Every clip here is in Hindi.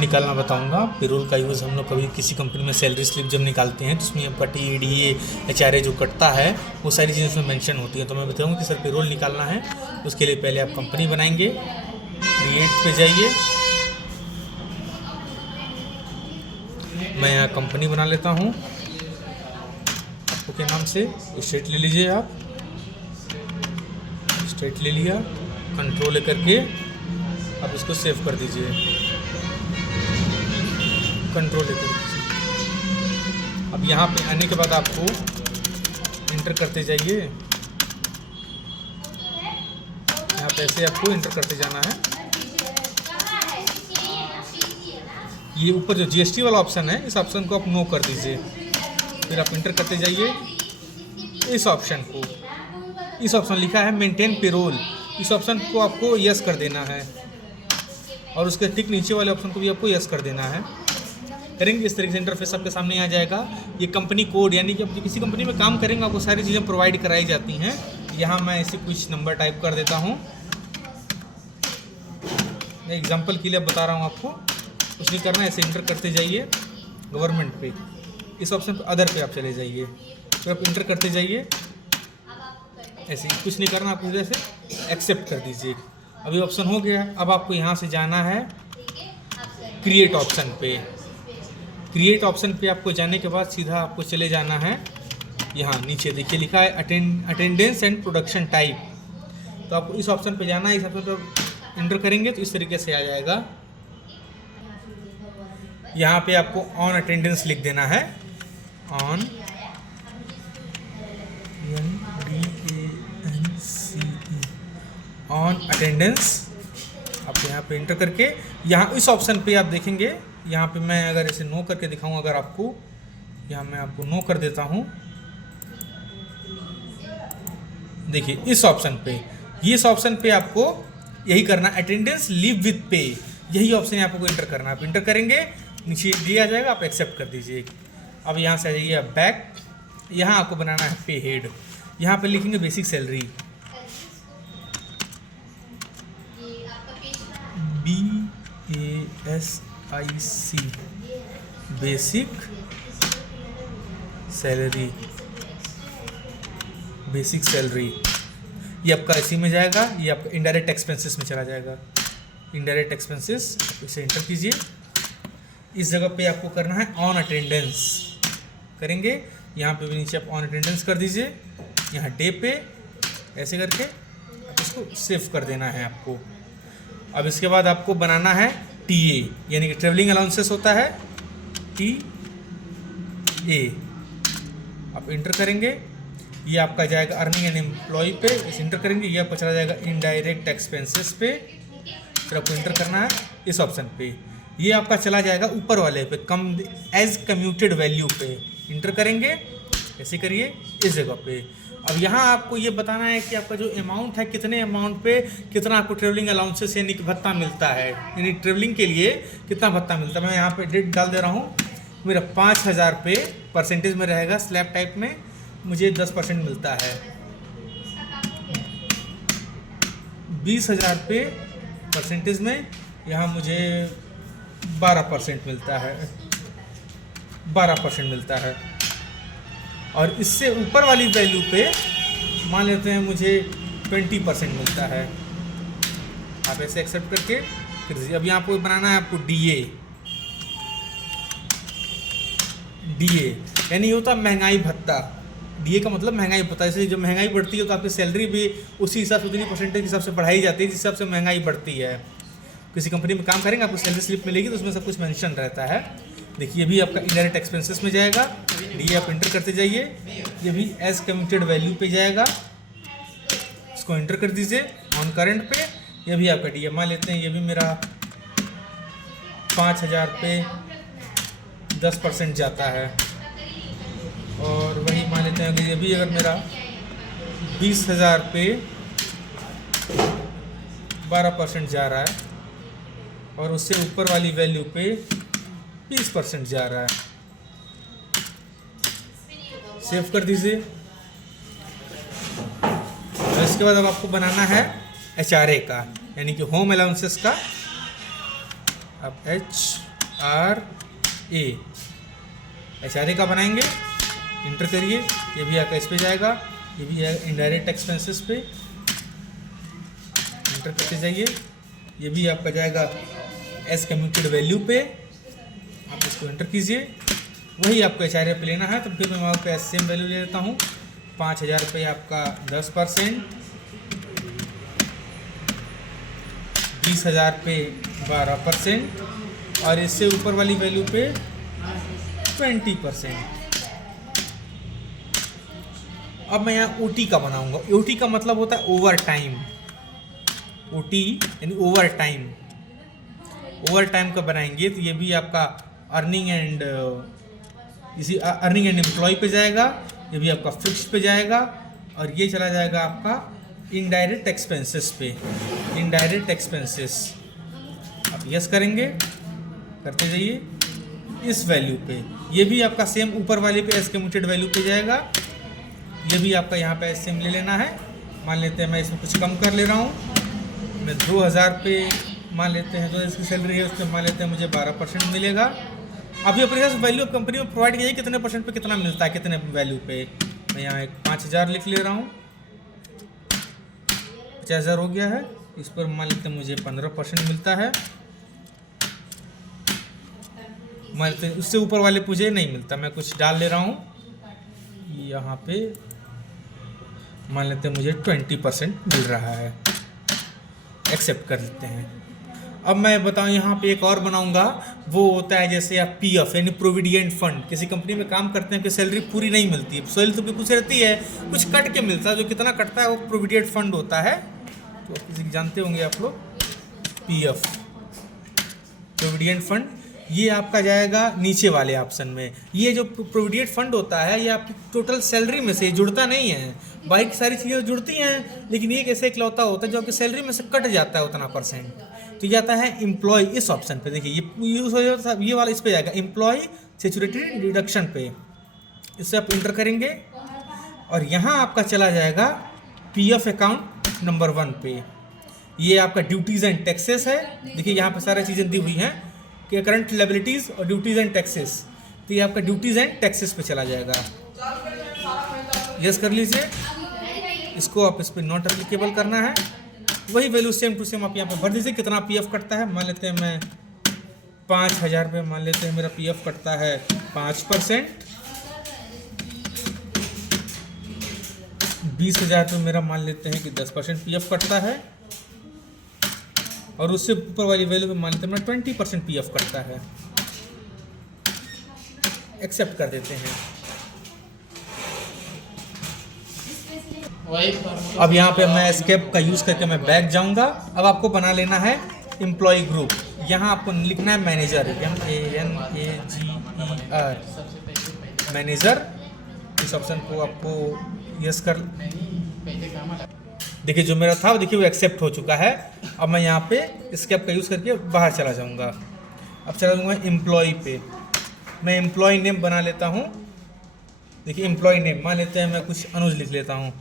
निकालना बताऊंगा। पेरोल का यूज़ हम लोग कभी किसी कंपनी में सैलरी स्लिप जब निकालते हैं तो उसमें आपका TDA HRA जो कटता है वो सारी चीज़ें उसमें मेंशन होती हैं। तो मैं बताऊंगा कि सर पेरोल निकालना है, उसके लिए पहले आप कंपनी बनाएंगे, क्रिएट पे जाइए। मैं यहाँ कंपनी बना लेता हूँ आपको के नाम से। स्टेट ले लीजिए, आप स्टेट ले लिया, कंट्रोल ले करके आप इसको सेव कर दीजिए, कंट्रोल ले कर दीजिए। अब यहाँ पे आने के बाद आपको इंटर करते जाइए, यहाँ पे ऐसे आपको इंटर करते जाना है। ये ऊपर जो GST वाला ऑप्शन है इस ऑप्शन को आप नो कर दीजिए, फिर आप इंटर करते जाइए इस ऑप्शन को। इस ऑप्शन लिखा है मेंटेन पेरोल, इस ऑप्शन को आपको यस कर देना है और उसके ठीक नीचे वाले ऑप्शन को भी आपको यस कर देना है। करेंगे इस तरीके से इंटरफेस आपके सामने आ जाएगा। ये कंपनी कोड, यानी कि आप किसी कंपनी में काम करेंगे आपको सारी चीज़ें प्रोवाइड कराई जाती हैं। यहाँ मैं ऐसे कुछ नंबर टाइप कर देता हूँ, एग्जाम्पल के लिए बता रहा हूँ आपको, कुछ नहीं करना है। ऐसे इंटर करते जाइए गवर्नमेंट पे, इस ऑप्शन पे अदर पे आप चले जाइए, फिर आप इंटर करते जाइए। ऐसे कुछ नहीं करना, आप इधर से एक्सेप्ट कर दीजिए। अभी ऑप्शन हो गया। अब आपको यहाँ से जाना है क्रिएट ऑप्शन पे। क्रिएट ऑप्शन पे आपको जाने के बाद सीधा आपको चले जाना है, यहाँ नीचे देखिए लिखा है अटेंडेंस एंड प्रोडक्शन टाइप। तो आपको इस ऑप्शन पे जाना है, इस ऑप्शन पर इंटर करेंगे तो इस तरीके से आ जाएगा। यहाँ पे आपको ऑन अटेंडेंस लिख देना है, ऑन ऑन अटेंडेंस। आप यहाँ पे इंटर करके यहाँ इस ऑप्शन पे आप देखेंगे, यहाँ पे मैं अगर इसे नो करके दिखाऊं अगर आपको, यहाँ मैं आपको नो कर देता हूँ। देखिए इस ऑप्शन पे, ये इस ऑप्शन पे आपको यही करना, अटेंडेंस लीव विथ पे, यही ऑप्शन है आपको इंटर करना। आप इंटर करेंगे नीचे दिया जाएगा, आप एक्सेप्ट कर दीजिए। अब यहाँ से आ जाइए आप बैक, यहाँ आपको बनाना है पे हेड। यहाँ पे लिखेंगे basic salary, BASIC, basic salary, basic salary. ये आपका इसी में जाएगा, ये आपका इनडायरेक्ट एक्सपेंसेस में चला जाएगा। इनडायरेक्ट एक्सपेंसेस इसे इंटर कीजिए। इस जगह पे आपको करना है ऑन अटेंडेंस, करेंगे यहाँ पे भी नीचे आप ऑन अटेंडेंस कर दीजिए। यहाँ डे पे ऐसे करके आप इसको सेव कर देना है आपको। अब इसके बाद आपको बनाना है TA, यानी कि ट्रेवलिंग अलाउंसेस होता है TA। आप इंटर करेंगे, ये आपका जाएगा अर्निंग एंड एम्प्लॉय पे, इसे इंटर करेंगे, ये आपका चला जाएगा इनडायरेक्ट एक्सपेंसेस पे। फिर आपको इंटर करना है इस ऑप्शन पे, ये आपका चला जाएगा ऊपर वाले पे कम एज कम्यूटेड वैल्यू पे। इंटर करेंगे, ऐसे करिए इस जगह पे। अब यहाँ आपको ये बताना है कि आपका जो अमाउंट है कितने अमाउंट पे कितना आपको ट्रेवलिंग अलाउंसेस यानी कि भत्ता मिलता है, यानी ट्रेवलिंग के लिए कितना भत्ता मिलता है। मैं यहाँ पे डेट डाल दे रहा हूँ, मेरा 5000 पे परसेंटेज में रहेगा, स्लैब टाइप में मुझे 10% मिलता है। 20,000 पे परसेंटेज में यहाँ मुझे 12% मिलता है, 12% मिलता है। और इससे ऊपर वाली वैल्यू पे मान लेते हैं मुझे 20% मिलता है। आप ऐसे एक्सेप्ट करके फिर अब यहाँ पे बनाना है आपको DA यानी ये होता है महंगाई भत्ता। DA का मतलब महंगाई भत्ता, इसलिए जब महंगाई बढ़ती है तो आपकी सैलरी भी उसी हिसाब से उतनी परसेंटेज के हिसाब से बढ़ाई जाती है जिस हिसाब से महंगाई बढ़ती है। किसी कंपनी में काम करेंगे आपको सैलरी स्लिप मिलेगी तो उसमें सब कुछ मेंशन रहता है। देखिए ये भी आपका इनडायरेक्ट एक्सपेंसेस में जाएगा, DA आप इंटर करते जाइए। ये भी एज कम्यूटेड वैल्यू पे जाएगा, इसको इंटर कर दीजिए ऑन करंट पे। ये भी आपका DA मान लेते हैं, ये भी मेरा 5000 पे 10% जाता है। और वही मान लेते हैं कि ये भी अगर मेरा 20,000 पे 12% जा रहा है और उससे ऊपर वाली वैल्यू पे 20% जा रहा है। सेव कर दीजिए। और इसके बाद अब आपको बनाना है HRA का, यानी कि होम अलाउंसेस का। अब HRA का बनाएंगे, इंटर करिए, ये भी आपका इस पे जाएगा, ये भी जाएगा इनडायरेक्ट एक्सपेंसेस पे, इंटर करते जाइए, ये भी आपका जाएगा एज कम्यूटेड वैल्यू पे, आप इसको इंटर कीजिए। वही आपको HRA पे लेना है, तो फिर मैं वहाँ पे सेम वैल्यू ले लेता हूँ, 5,000 रुपये आपका 10%, 20,000 पे 12%, और इससे ऊपर वाली वैल्यू पे 20%। अब मैं यहाँ OT का बनाऊंगा। OT का मतलब होता है ओवर टाइम, OT यानी ओवर टाइम। ओवर टाइम का बनाएंगे तो ये भी आपका अर्निंग एंड एम्प्लॉय पे जाएगा, ये भी आपका फिक्स्ड पे जाएगा, और ये चला जाएगा आपका इनडायरेक्ट एक्सपेंसेस पे, इनडायरेक्ट एक्सपेंसेस। आप यस करेंगे, करते जाइए इस वैल्यू पे, ये भी आपका सेम ऊपर वाले पे एस्टिमेटेड वैल्यू पे जाएगा, ये भी आपका यहाँ पे सेम ले लेना है। मान लेते हैं मैं इसमें कुछ कम कर ले रहा हूँ, मैं 2,000 पे मान लेते हैं, जो इसकी सैलरी है उस पर मान लेते हैं मुझे 12% मिलेगा। अभी अपने पास वैल्यू कंपनी में प्रोवाइड किया है कितने % पे कितना मिलता है, कितने वैल्यू पे। मैं यहाँ एक 5,000 लिख ले रहा हूँ, 50,000 हो गया है, इस पर मान लेते हैं मुझे 15% मिलता है। मान लेते हैं उससे ऊपर वाले मुझे नहीं मिलता, मैं कुछ डाल ले रहा हूँ यहाँ पे, मान लेते हैं मुझे 20% मिल रहा है, एक्सेप्ट कर लेते हैं। अब मैं बताऊं यहाँ पे एक और बनाऊंगा, वो होता है जैसे आप PF यानी प्रोविडेंट फंड। किसी कंपनी में काम करते हैं कि सैलरी पूरी नहीं मिलती है, सैलरी तो कुछ रहती है, कुछ कट के मिलता है, जो कितना कटता है वो प्रोविडेंट फंड होता है। तो किसी जानते होंगे आप लोग, PF प्रोविडेंट फंड, ये आपका जाएगा नीचे वाले ऑप्शन में। ये जो प्रोविडेंट फंड होता है ये आपकी टोटल सैलरी में से जुड़ता नहीं है, बाकी सारी चीज़ें जुड़ती हैं, लेकिन ये कैसे इकलौता होता है जो आपकी सैलरी में से कट जाता है उतना %। तो जाता है एम्प्लॉय इस ऑप्शन पे, देखिए ये वाला इस पे जाएगा एम्प्लॉय सिक्योरिटी डिडक्शन पे, इससे आप इंटर करेंगे और यहाँ आपका चला जाएगा PF अकाउंट नंबर 1 पे। ये आपका ड्यूटीज़ एंड टैक्सेस है, देखिए यहाँ पे सारी चीज़ें दी हुई हैं कि करंट लायबिलिटीज़ और ड्यूटीज़ एंड टैक्सेस, तो ये आपका ड्यूटीज़ एंड टैक्सेस पे चला जाएगा। यस कर लीजिए, इसको आप इस पर नॉट एप्लीकेबल करना है, वही वैल्यू सेम टू सेम आप यहाँ पे भर दीजिए। कितना PF कटता है, मान लेते हैं मैं 5,000 रुपये मान लेते हैं मेरा PF कटता है 5%, 20,000 रुपये मेरा मान लेते हैं कि 10% PF कटता है, और उससे ऊपर वाली वैल्यू पे मान लेते हैं 20% PF कटता है। एक्सेप्ट कर देते हैं। अब यहाँ पे मैं एस्केप का यूज़ करके मैं बैक जाऊँगा। अब आपको बना लेना है एम्प्लॉय ग्रुप, यहाँ आपको लिखना है मैनेजर, MANAGER मैनेजर। इस ऑप्शन को आपको यस कर, देखिए जो मेरा था देखिए वो एक्सेप्ट हो चुका है। अब मैं यहाँ पे एस्केप का यूज़ करके बाहर चला जाऊँगा। अब चला जाऊँगा एम्प्लॉय पे, मैं एम्प्लॉय नेम बना लेता हूँ। देखिए एम्प्लॉय नेम मान लेते हैं मैं कुछ अनुज लिख लेता हूँ,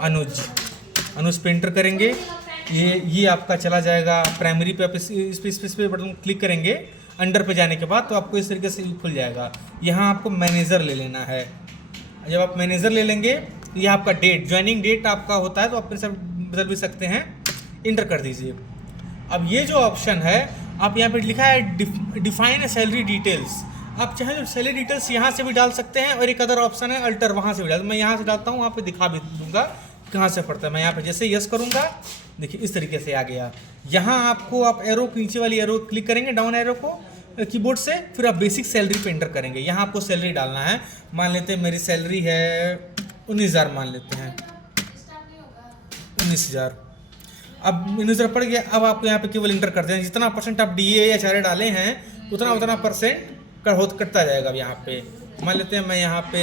अनुज पे एंटर करेंगे। ये आपका चला जाएगा प्राइमरी पे, आप इस पे बटन क्लिक करेंगे अंडर पे जाने के बाद तो आपको इस तरीके से खुल जाएगा। यहाँ आपको मैनेजर ले लेना है। जब आप मैनेजर ले लेंगे तो यह आपका डेट, ज्वाइनिंग डेट आपका होता है तो आप सब बदल भी सकते हैं, इंटर कर दीजिए। अब ये जो ऑप्शन है आप यहाँ पे लिखा है डिफाइन सैलरी डिटेल्स, आप चाहे जो सैलरी डिटेल्स यहाँ से भी डाल सकते हैं, और एक अदर ऑप्शन है अल्टर, वहाँ से भी डाल, मैं यहाँ से डालता हूँ, वहाँ पे दिखा भी दूंगा कहाँ से पड़ता है। मैं यहाँ पे जैसे यस करूँगा देखिए इस तरीके से आ गया। यहाँ आपको आप एरो नीचे वाली एरो क्लिक करेंगे, डाउन एरो को कीबोर्ड से, फिर आप बेसिक सैलरी पे एंटर करेंगे। यहाँ आपको सैलरी डालना है, मान लेते हैं मेरी सैलरी है 19,000 मान लेते हैं, 19,000। अब 19,000 पड़ गया। अब आपको यहाँ पे केवल इंटर करते हैं, जितना % आप DA या HRA डाले हैं उतना % कटता जाएगा। अब यहाँ पे मान लेते हैं मैं यहाँ पे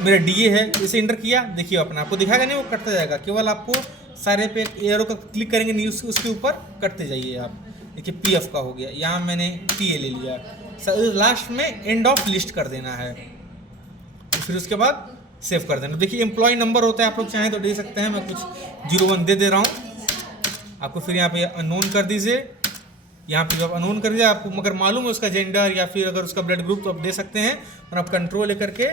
मेरा DA है, इसे इंटर किया, देखिए अपना आपको दिखाएगा नहीं, वो कटता जाएगा। केवल आपको सारे पे एरो का क्लिक करेंगे न्यूज़ उसके ऊपर करते जाइए आप। देखिए PF का हो गया, यहाँ मैंने TA ले लिया, लास्ट में एंड ऑफ लिस्ट कर देना है, फिर उसके बाद सेव कर देना। देखिए एम्प्लॉय नंबर होता है, आप लोग चाहें तो दे सकते हैं, मैं कुछ 01 दे रहा हूँ आपको। फिर यहाँ पे अननोन कर दीजिए, यहाँ पे जब अननोन कर दिया आपको मगर मालूम है उसका जेंडर या फिर अगर उसका ब्लड ग्रुप तो आप दे सकते हैं, और आप कंट्रोल लेकर के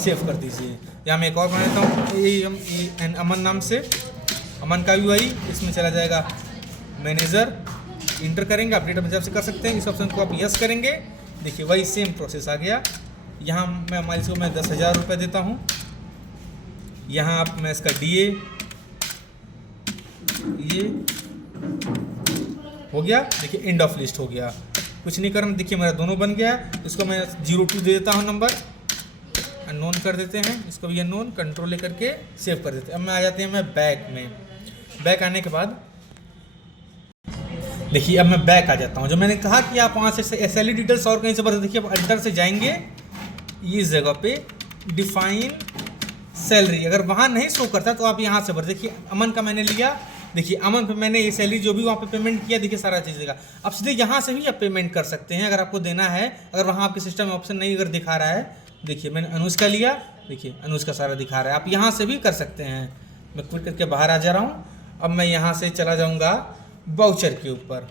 सेव कर दीजिए। यहाँ मैं एक और बना देता हूँ अमन नाम से, अमन का भी वही, इसमें चला जाएगा मैनेजर, इंटर करेंगे, अपडेट अपने हिसाब से कर सकते हैं। इस ऑप्शन को आप यस करेंगे, देखिए वही सेम प्रोसेस आ गया। यहाँ मैं हमारे को मैं 10,000 रुपये देता हूँ। यहाँ आप मैं इसका DA ये हो गया, देखिए एंड ऑफ लिस्ट हो गया, कुछ नहीं करना। देखिए मेरा दोनों बन गया। इसको मैं 02 दे देता हूँ नंबर, अननोन कर देते हैं, इसको भी अननोन, कंट्रोल लेकर के सेव कर देते हैं। अब मैं आ जाते हैं मैं बैक में। बैक आने के बाद देखिए अब मैं बैक आ जाता हूँ। जो मैंने कहा कि आप वहाँ से SLE डिटेल्स और कहीं से भर, देखिए अब एडिटर से जाएंगे, ये इस जगह पे डिफाइन सैलरी, अगर वहाँ नहीं शो करता तो आप यहाँ से भर। देखिए अमन का मैंने लिया, देखिए अमन पे मैंने ये सैलरी जो भी वहाँ पे पेमेंट किया, देखिए सारा चीज़ देगा। अब सीधे यहाँ से भी आप पेमेंट कर सकते हैं अगर आपको देना है, अगर वहाँ आपके सिस्टम में ऑप्शन नहीं अगर दिखा रहा है। देखिए मैंने अनुज का लिया, देखिए अनुज का सारा दिखा रहा है, आप यहाँ से भी कर सकते हैं। मैं क्लिक करके बाहर आ जा रहा हूँ। अब मैं यहाँ से चला जाऊँगा वाउचर के ऊपर,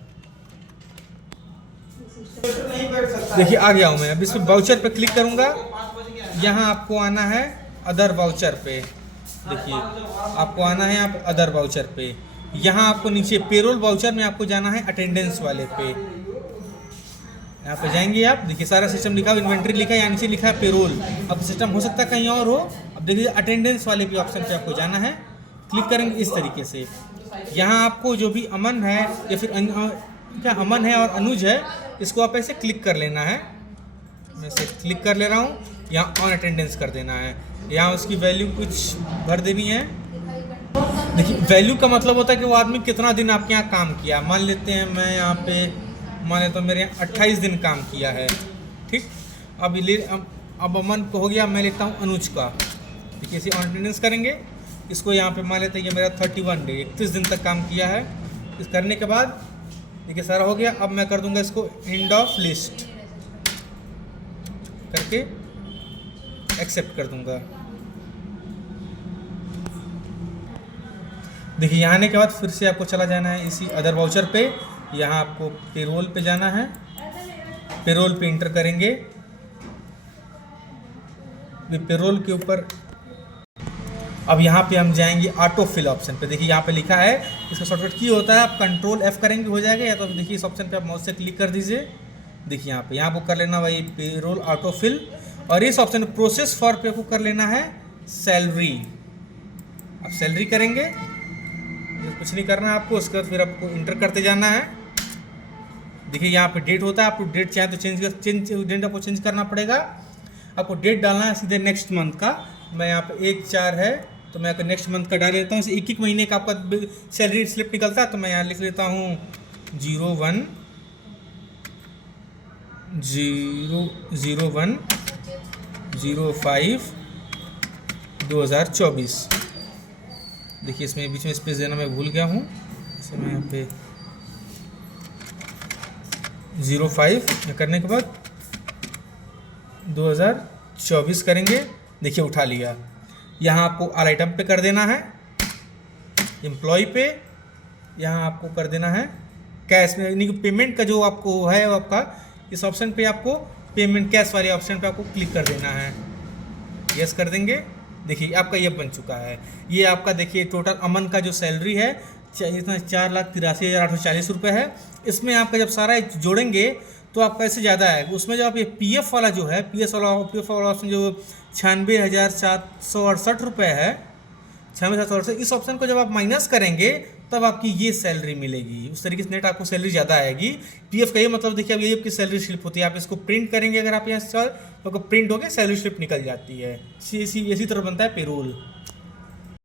देखिए आ गया हूँ मैं। अब इस पर वाउचर पे क्लिक करूँगा, यहाँ आपको आना है अदर वाउचर पे, देखिए आपको आना है यहाँ पे अदर वाउचर पे। यहाँ आपको नीचे पेरोल वाउचर में आपको जाना है अटेंडेंस वाले पे, यहाँ पे जाएंगे आप, देखिए सारा सिस्टम लिखा है, इन्वेंट्री लिखा है, यहाँ नीचे लिखा है पेरोल। अब सिस्टम हो सकता है कहीं और हो। अब देखिए अटेंडेंस वाले पे ऑप्शन पे आपको जाना है, क्लिक करेंगे इस तरीके से। यहाँ आपको जो भी अमन है या फिर क्या अमन है और अनुज है, इसको आप ऐसे क्लिक कर लेना है। मैं इसे क्लिक कर ले रहा हूँ, यहाँ ऑन अटेंडेंस कर देना है। यहाँ उसकी वैल्यू कुछ भर देनी है। देखिए वैल्यू का मतलब होता है कि वो आदमी कितना दिन आपके यहाँ काम किया। मान लेते हैं मैं यहाँ पे मान लेता हूँ मेरे यहाँ 28 दिन काम किया है, ठीक। अब अमन को हो गया, मैं लेता हूँ अनुज का, देखिए इसे ऑन अटेंडेंस करेंगे। इसको यहाँ पे मान लेते हैं ये मेरा 31 डे 31 दिन तक काम किया है। इस करने के बाद देखिए सारा हो गया। अब मैं कर दूंगा इसको एंड ऑफ लिस्ट करके एक्सेप्ट कर दूंगा। देखिए यहाँ आने के बाद फिर से आपको चला जाना है इसी अदर वाउचर पे, यहाँ आपको पेरोल पे जाना है, पेरोल पे इंटर करेंगे। पेरोल के ऊपर अब यहाँ पे हम जाएंगे ऑटो फिल ऑप्शन पे। देखिए यहाँ पे लिखा है, इसका शॉर्टकट की होता है, आप कंट्रोल F करेंगे हो जाएगा, या तो देखिए इस ऑप्शन पे आप माउस से क्लिक कर दीजिए। देखिए यहाँ पे कर लेना भाई पेरोल ऑटो फिल, और इस ऑप्शन प्रोसेस फॉर पे आपको कर लेना है सैलरी। आप सैलरी करेंगे, कुछ नहीं करना है आपको। उसके बाद फिर आपको इंटर करते जाना है। देखिए यहाँ पे डेट होता है, आपको डेट चाहे तो डेट आपको चेंज करना पड़ेगा। आपको डेट डालना है सीधे नेक्स्ट मंथ का। मैं यहाँ पे 1/4 है तो मैं नेक्स्ट मंथ का डाल लेता हूँ। इसे 1 महीने का आपका सैलरी स्लिप निकलता है, तो मैं यहाँ लिख लेता हूँ 01/05/2024। देखिए इसमें बीच में स्पेस देना मैं भूल गया हूँ, इसे मैं यहाँ पे 05 करने के बाद 2024 करेंगे। देखिए उठा लिया। यहाँ आपको ऑल आइटम पे कर देना है, एम्प्लॉय पे यहाँ आपको कर देना है कैश में, यानी कि पेमेंट का जो आपको है वो आपका इस ऑप्शन पे आपको पेमेंट कैश वाले ऑप्शन पे आपको क्लिक कर देना है, यस कर देंगे। देखिए आपका ये बन चुका है। ये आपका देखिए टोटल अमन का जो सैलरी है इतना 4,83,840 रुपये है। इसमें आपका जब सारा जोड़ेंगे तो आपका इससे ज़्यादा है। उसमें जब आप ये PF वाला जो है PF वाला ऑप्शन जो 96,768 रुपये है, 96,768, इस ऑप्शन को जब आप माइनस करेंगे तब आपकी ये सैलरी मिलेगी। उस तरीके से नेट आपको सैलरी ज़्यादा आएगी। PF का ये मतलब देखिए अब ये आपकी सैलरी स्लिप होती है, आप इसको प्रिंट करेंगे अगर आप यहाँ से तो प्रिंट होकर सैलरी स्लिप निकल जाती है। इसी तरह बनता है पेरोल।